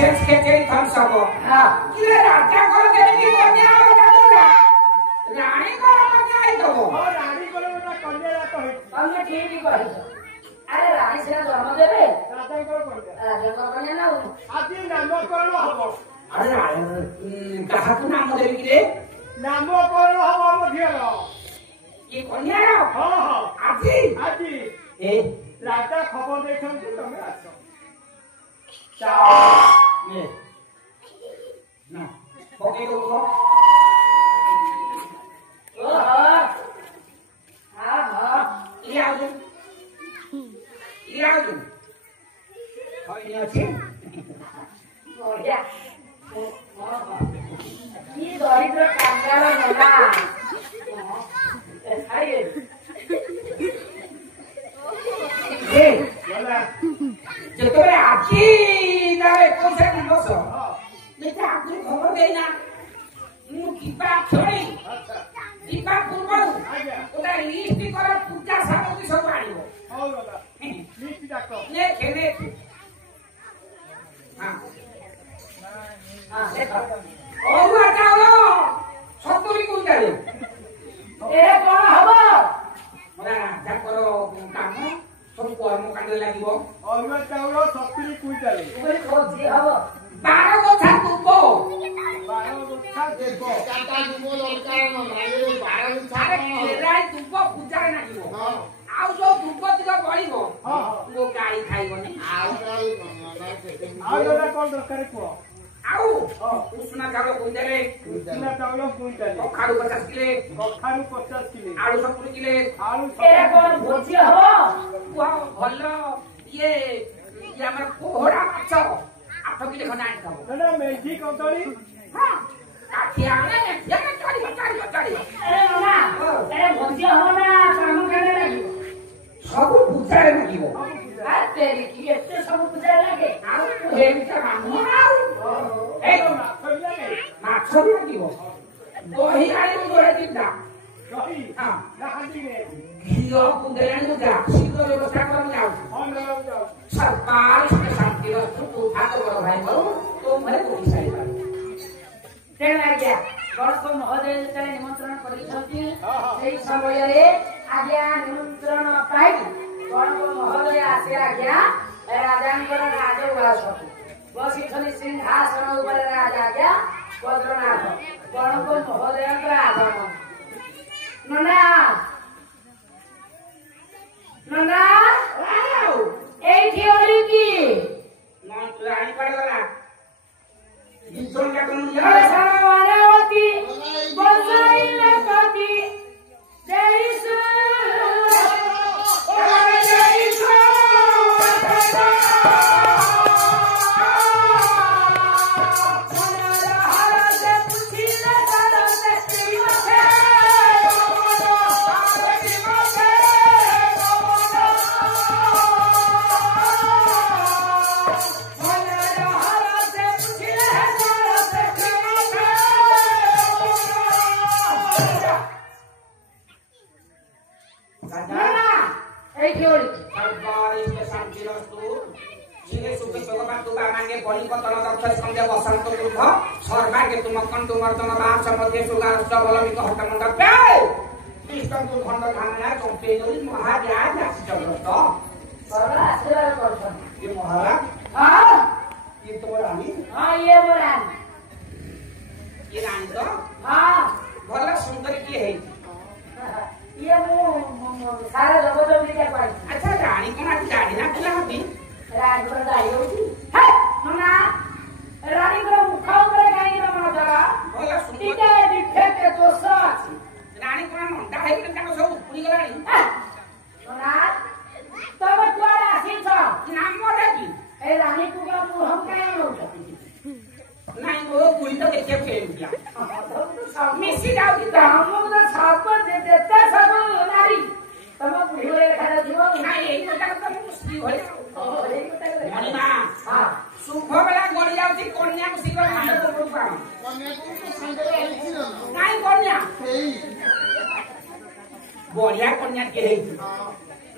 sense खेचेरी Thums up हां किले राजा कर देनी कन्या डाकुला रानी को कन्या आई दबो और रानी को ना कन्या तो है हमने ठीक ही कहि अरे रानी से जन्म देबे राजा को कन्या राजा को कन्या ना आज नामकरण हबो अरे कहा तू नाम देबी किले नामकरण हबो मधियर ये कन्या हां हां आज ए राजा खबर देखन तुम आसो चा ये ना ओके तो हां हां ये आजू होई अछि बढ़िया ये दरिद्र कांगाल होला आइए ए बोला जेतबे आखी नारे कोसे दिवस लेते आखी खबर देना मु किपा छोड़ी किपा पूर्व ओटा लिस्ट कर पूजा सामग्री सब आनिबो हो बोला लिस्ट डाको ने खेने हां हां देखो ओरुआ चावल 70 कुंटल ए कोन हबो मोरा जाकर काम सब कर्म कांड लागिबो और चाउल 70 क्विंटल उबे खोजी हबो 12 गोछा तुबो 12 गोछा देखो चारटा गुमो दरकार न भाई 12 गुछा अरे केराई तुबो पूजा लागिबो हां आउ जो तुबो तिका बळिबो हां वो गाई खाइबोनी आउ और जोटा कोन दरकार को आउ उष्णा चावल कुंटले उतना चाउल क्विंटल कखारु 50 किले कखारु 50 किलो आलू 70 किले आलू ए कोन भोजी हबो वो भल्लो ये हमर कोहड़ा माछ 8 किले खना आइ खाबो ना मेथी कदली हां काठिया ने ये चढ़ी अरे ना अरे भोजी हबो ना काम करे लागिबो सब पूजा लागिबो आ तेरी की एते सब पूजा लागे आउ हेमिका काम आउ ए माछ भी लागिबो दही आइबो दोहे दिनदा दही हां ना हांडी ने घियो कुंदेलानी जा सीधो व्यवस्था कर जाऊ हम जाओ सरकार के शांति रस्तु तू ठाकुर बड़ भाई बड़ो तो मरे को विषय कर तेण आज्ञा गणप महोदय जेतले निमंत्रण करिसथि हां हां सेही समय रे आज्ञा निमंत्रण पाइ गणप महोदय आसे आज्ञा राजांकर राजउवास बसिथनि सिंहासन ऊपर राजा आज्ञा वज्रनाथ गणप महोदयंकर आगमन नना नना आओ एठी ओली की मन तू आनी पड़गला इथों क्या करूं अरे यार सारावती बसाई लपति जयसु सर्वागे तुम कंटु मर्दन बास मध्य सुगास बलमिक हटमंड पे कृष्ण खंड धाना कंपे महाराज आशीष सर्व आशीर्वाद करछन ये महाराज हां ये तो रानी हां ये मोरान ये रानी तो हां भला सुंदर की है ये मु सारा जगत में क्या पाई अच्छा रानी को ना गाड़ी ना पिला होती रानी को गाड़ी होती है नना रानी को मुखा ऊपर गाड़ी ना मना जरा भला सुंदर इटे दिखे के तो सच रानी को ना नंदा है कि ताको सब पुरी गलानी नना तब कुआर आसी छ नाम मोटा की ए रानी को का तू हम काहे न नहीं वो पुरी तो देखे फेल गया मिसी जाओ की हम लोग तो साथ पर दे देते सब नारी तब बुढ़ी होए खड़ा जीव ना यही तो तक तो मुश्किल हो मनी मां हां सुख बेला गड़ी जाउची कन्या को शीघ्र मांडे को रुपा कन्या को संगे आइछि न नहीं कन्या एई बढ़िया कन्या के है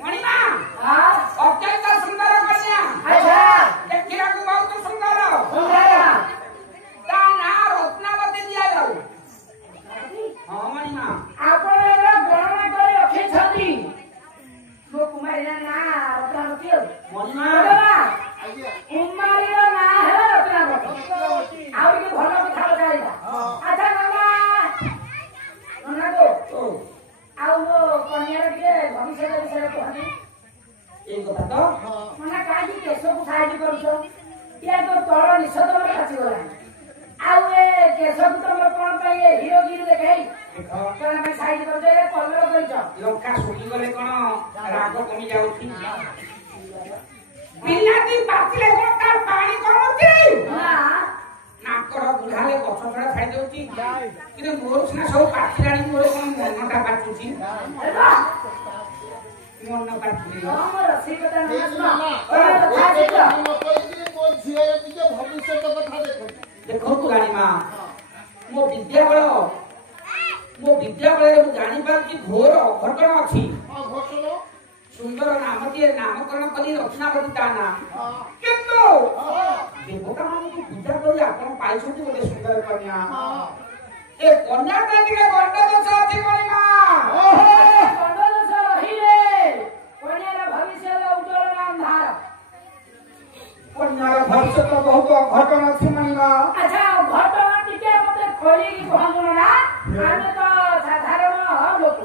मनी मां हां अत्यंत सुंदर कन्या अच्छा देखिला को बहुत सुंदर सुंदर ଦିଅ ମଣିମା ଆଜ୍ଞା କୁମାରୀର ନାଁ ହେଲା ରତ୍ନାବତୀ ଆଉ ଟିକେ ଭଲ କଥା ପଚାରିବା ଆଚ୍ଛା ନନା ନନା ଗୋ ଓ ଆଉ ମୋ କନ୍ୟାର ଟିକେ ଭବିଷ୍ୟତ ବିଷୟରେ କୁହନି ଏଇ କଥା ତ ନନା କାହିଁକି କେଶକୁ ସାହାଯ୍ୟ କରୁଛ ଇଏ ତ ତଳ ନିଶ ତମର ପାଚିଗଲାଣି ଆଉ ଏ କେଶକୁ ତମର କଣ ପାଇଁ ଏ ହିରୋଗିରି ଦେଖାଇ ଦେଖ କଣ ପାଇଁ ସାହାଯ୍ୟ କରୁଛ ଏ କଲର କରିଛ ଲଙ୍କା ଶୁଖିଗଲେ କଣ ରାଗ କମି ଯାଉଛି ବିଲାତି ପାଚିଲେ କଣ ତାର ପାଣି କମୁଛି ନା ନାକର ବୁଢାଲେ ଗଛ ଛଡା ଛାଡି ଦଉଛି କିନ୍ତୁ ମୋର ସିନା ସବୁ ପାଚିଲାଣି ମୋର କଣ ମନଟା ପାଚୁଛି ଆରେ ବାଃ ମନ ପାଚୁନି ତମ ରସିକତା ନନା ଦେଖ ଶୁଣ ମାମା ତମେ କଥା ଶିଖ କହିକି ମୋ ଝିଅର ଟିକେ ଭବିଷ୍ୟତ କଥା ଦେଖନ୍ତୁ ଦେଖନ୍ତୁ ରାଣୀମା ମୋ ବିଦ୍ୟାଳୟରେ ମୁଁ ଜାଣିପାରୁଛି ଘୋର ଅଘଟଣ ଅଛି ହଁ ଘଟଣ ସୁନ୍ଦର ନାମଟିଏ ନାମକରଣ କରି ରଚନାବତୀ ତା ନା କିନ୍ତୁ ଦେବତା ମାନଙ୍କୁ ପୂଜା କରି ଆପଣ ପାଇଛନ୍ତି ଗୋଟେ ସୁନ୍ଦର କନ୍ୟା ଏ କନ୍ୟାଟା ଟିକେ ଗଣ୍ଡ ଦୋଷ ଅଛି ରାଣୀମା ଗଣ୍ଡଦୋଷ ରହିଲେ କନ୍ୟାର ଭବିଷ୍ୟତ ଉଜ୍ଜଳ ଅନ୍ଧାର କନ୍ୟାର ଭବିଷ୍ୟତ ବହୁତ ଅଘଟଣ ଅଛି ରାଣୀମା ଆଚ୍ଛା ଘଟଣା ଟିକେ ମତେ ଖୋଲିକି କୁହନ୍ତୁ ନା ଆମେ ତ ସାଧାରଣ ଲୋକ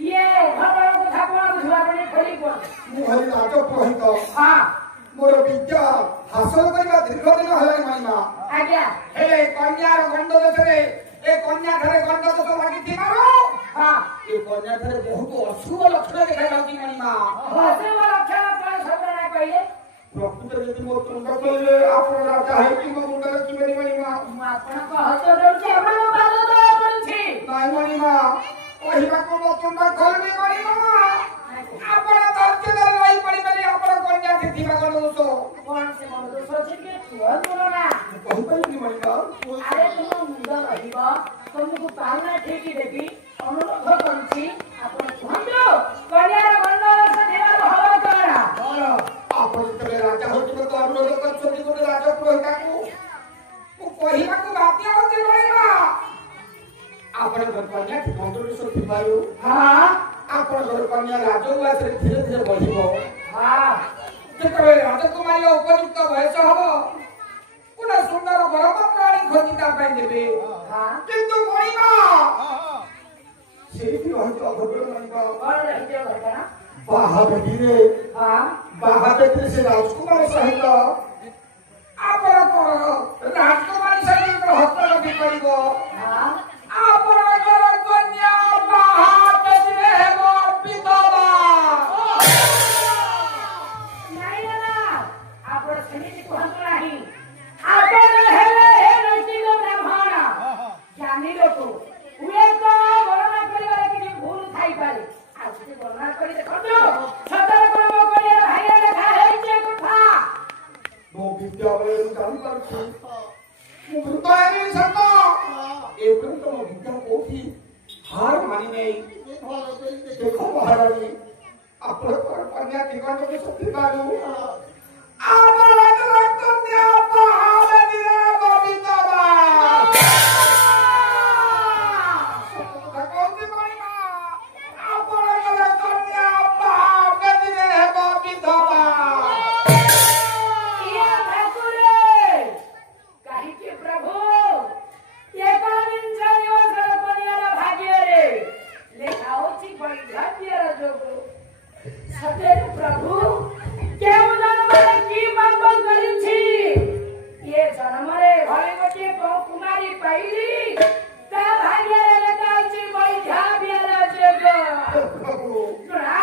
ଇଏ ଘଟଣା କଥା କଣ ବୁଝିବା ପାଇଁ ଖୋଲିକି କୁହନ୍ତୁ ମୁଁ ଭାରି ରାଜ ପୁରୋହିତ ହଁ ମୋର ବିଦ୍ୟା ହାସଲ କରିବା ଦୀର୍ଘ ଦିନ ହେଲାଣି ମାଇମା ଆଜ୍ଞା ହେଲେ କନ୍ୟାର ଗଣ୍ଡ ଦୋଷରେ ଏ କନ୍ୟା ଠାରେ ଗଣ୍ଡ ଦୋଷ ଲାଗିଥିବାରୁ ହଁ ଏ କନ୍ୟା ଠାରେ ବହୁତ ଅଶୁଭ ଲକ୍ଷଣ ଦେଖାଯାଉଛି ରାଣୀମା ଅଶୁଭ ଲକ୍ଷଣ କଣ ସବୁବେଳେ କହିଲେ ପ୍ରକୃତରେ ଯଦି ମୋ ତୁଣ୍ଡ କହିଲେ ଆପଣ ରାଜା ହେଇକି ମୋ ମୁଣ୍ଡରେ କିପରି ମାଇମା ମୁଁ ଆପଣଙ୍କ ହସ ଦଉଛି ଆପଣଙ୍କ ପାଦ ତଳେ ପଡୁଛି ନାଇଁ ମାଇମା କହିବାକୁ ମୋ ତୁଣ୍ଡ ଖୋଲୁନି ରାଣୀମା ଆପଣ ଧୈର୍ଯ୍ୟ ଧରି ରହିପାରିବେନି ଆପଣ କନ୍ୟା ଥିବା ଗଣ୍ଡ ଦୋଷ କଣ ସେ ମନ ଦୋଷ ଅଛି ଟିକେ କୁହନ୍ତୁ ନା ମୁଁ କହିପାରିବି ମାଇମା ଆରେ ତୁମ ମୁଣ୍ଡ ରହିବ ତମକୁ ପାଉନା ଠିକ ଦେବି ଅନୁରୋଧ କରୁଛି ଆପଣ କୁହନ୍ତୁ କନ୍ୟାର ଗଣ୍ଡ ଦୋଷ ଥିବାର ହବ କଣ ଆପଣ ଯେତେବେଳେ ରାଜା ହୋଇଥିବେ ତ ଅନୁରୋଧ କରିଛନ୍ତି ଗୋଟେ ରାଜପୁରୋହିତାକୁ ମୁଁ କହିବାକୁ ବାଧ୍ୟ ହେଉଛି ରାଣୀମା ଆପଣଙ୍କର କନ୍ୟା ମନ୍ତ୍ରଦୋଷ ଥିବାରୁ ହଁ ଆପଣଙ୍କର କନ୍ୟା ରାଜଉଆସରେ ଧୀରେ ଧୀରେ ବଢିବ ହଁ ଯେତେବେଳେ ରାଜକୁମାରୀର ଉପଯୁକ୍ତ ବୟସ ହବ ଗୋଟେ ସୁନ୍ଦର ବରପାତ୍ର ଆଣି ଖୋଜି ତା ପାଇଁ ଦେବେ ହଁ କିନ୍ତୁ ମଣିମା ସେଇଠି ରହିଛି ଅଘଟଣ ମାଇମା କଣ ରହିଯିବ ଘଟଣା ବାହାବେଦୀରେ ହଁ ବାହାବେଦୀରେ ସେ ରାଜକୁମାର ସହିତ ଆପଣଙ୍କର ରାଜକୁମାରୀ ସହିତ ହସ୍ତଗତି କରିବ ହଁ ଆପଣଙ୍କର କନ୍ୟା ବାହା ବେଦିରେ ହେବ ବିଧବା ନାଇଁ ନା ଆପଣ ସେମିତି କୁହନ୍ତୁ ନାହିଁ ଆପଣ ହେଲେ ହେ ନୈତିକ ବ୍ରାହ୍ମଣ ଜ୍ଞାନୀ ଲୋକ ହୁଏତ ଗଣନା କରିବାରେ କିଛି ଭୁଲ ଥାଇପାରେ ଆଉ କିଛି ଗଣନା କରି ଦେଖନ୍ତୁ ସତର କର୍ମ କରିବା ଭାଇରେ ଲେଖା ହେଇଛି ଏ କଥା ମୋ ବିଦ୍ୟାଳୟରେ ମୁଁ ଜାଣିପାରୁଛି ମୁଁ ହୃଦୟରେ ସତ ଏ ପର୍ଯ୍ୟନ୍ତ ମୋ ବିଦ୍ୟା କୋଉଠି ହାର ମାନି ନେଇ ଦେଖ ମହାରାଣୀ ଆପଣଙ୍କର କନ୍ୟା ଦିଗନ୍ତ ଥିବାରୁ ଆପଣଙ୍କର କନ୍ୟା ବାହା ବେଦିରେ ହେବ ବିଧବା କଥା କହୁଛି ମଣିମା ଆପଣଙ୍କର କନ୍ୟା ବାହା ବେଦିରେ ହେବ ବିଧବା ଇଏ ଠାକୁରେ କାହିଁକି ପ୍ରଭୁ ଏକବିଂଶ ଦିବସର କନ୍ୟାର ଭାଗ୍ୟରେ ଲେଖା ହେଉଛି ବୈଧବ୍ୟର ଯୋଗ ସତରେ ପ୍ରଭୁ କେଉଁ ଜନ୍ମରେ କି ପାପ କରିଛି ଏ ଜନ୍ମରେ ଘରେ ଗୋଟିଏ କୁମାରୀ ପାଇଲି ତା ଭାଗ୍ୟରେ ଲେଖା ଅଛି ବୈଧବ୍ୟର ଯୋଗ ଶୁଣା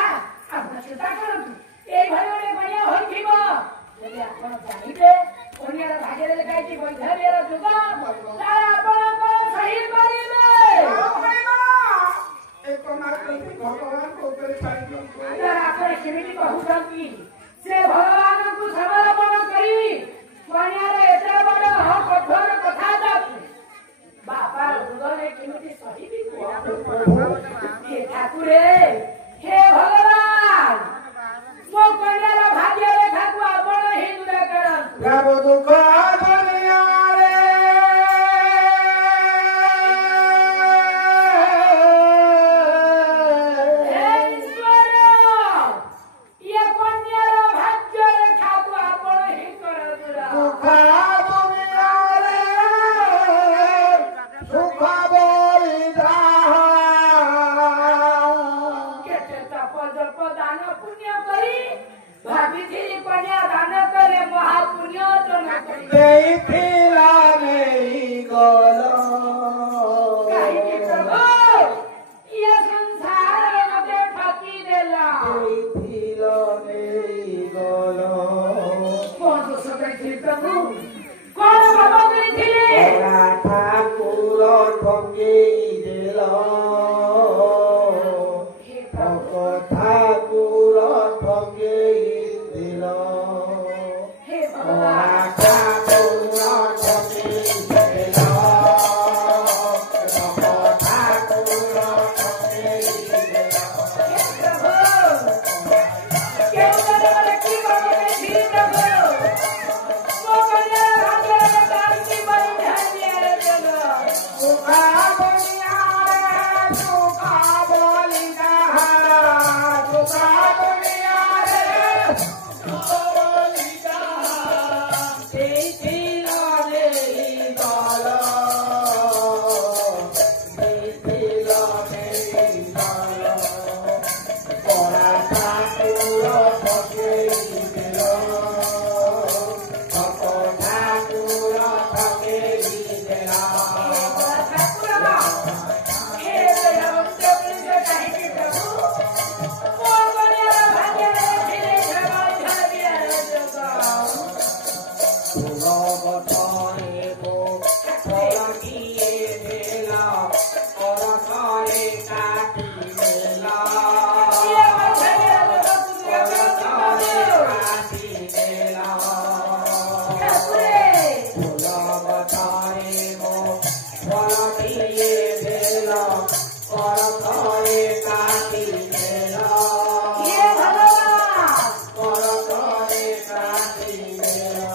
ଆପଣ ଚିନ୍ତା କରନ୍ତୁ ଏଇଭଳି ଗୋଟେ କନ୍ୟା ହୋଇଥିବ ଯଦି ଆପଣ ଜାଣିବେ କନ୍ୟାର ଭାଗ୍ୟରେ ଲେଖା ହେଇଛି ବୈଧବ୍ୟର ଯୁଗ ତାହେଲେ ଆପଣ କଣ ସହିପାରିବେ ଭଗବାନଙ୍କ ଉପରେ ଛାଡ଼ି ଦିଅନ୍ତୁ ତାହେଲେ ଆପଣ କେମିତି କହୁଛନ୍ତି ସେ ଭଗବାନଙ୍କୁ ସମର୍ପଣ କରି କନ୍ୟାର ଏତେ ବଡ କଠୋର କଥାଟାକୁ ବାପାର ହୃଦୟରେ କେମିତି ସହିବି ହେ ଠାକୁରେ ହେ ଭଗବାନ ମୋ କନ୍ୟାର ଭାଗ୍ୟ ରେଖାକୁ ଆପଣ ହିଁ ଦୂର କରନ୍ତୁ ପ୍ରଭୁ ଦୁଃଖ ଦୁନିଆରେ ହେ ଈଶ୍ୱର ଇଏ କନ୍ୟାର ଭାଗ୍ୟ कन्या दान करे महापुण्य अर्जन करे ଦେଇଥିଲା ନେଇଗଲ କାହିଁକି ପ୍ରଭୁ ये संसार मते ठकी देला ଦେଇଥିଲ ନେଇଗଲ कौन दोष करथिले प्रभु कौन बाबा करथिले ପରା ଠାକୁର ଠକେଇ ଦେଲ हे प्रभु ଠାକୁର ଠକେଇ ଦେଲ हे भगवान ଠାକୁର ଠକେଇ ଦେଲ ଠାକୁର ଠକେଇ ଦେଲ हे प्रभु केउ करे की बाबा करथिले प्रभु वो कन्या भाग्य दासी बन धन्य जग सुखा दुनिया रे सुखा बोलिना सुखा दुनिया रे सुखा बोलिना ଦେଇଥିଲ ନେଇଗଲ ଦେଇଥିଲ ନେଇଗଲ ପରା ଠାକୁର ଠକେଇ ଦେଲ ଠାକୁର ଠକେଇ ଦେଲ ठाकुर हे दयावंत पुरुष काहे प्रभु वो कन्या भाग्य धीरे धीरे धन्य जग फूल गछरे को फल किए देला करथरे काटी देला ये धन्य जग करथरे काटी देला ठाकुरे फूल गछरे को फल किए देला करथरे काटी देला ये भगवान करथरे काटी देला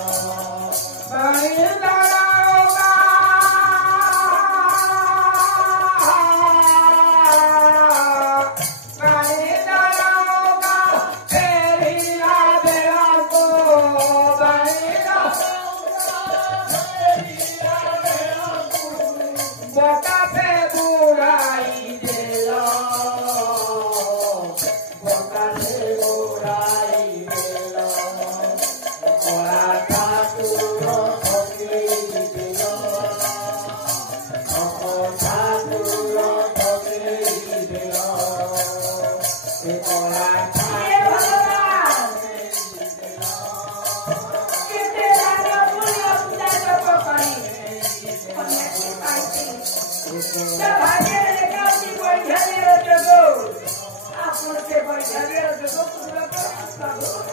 ये भगवान केते राजा पुण्य पूजा जप करी कन्या की पाई सब भाग्य लेकर की बैठा ले जगो आप से बैठा ले जगो पूरा प्रभु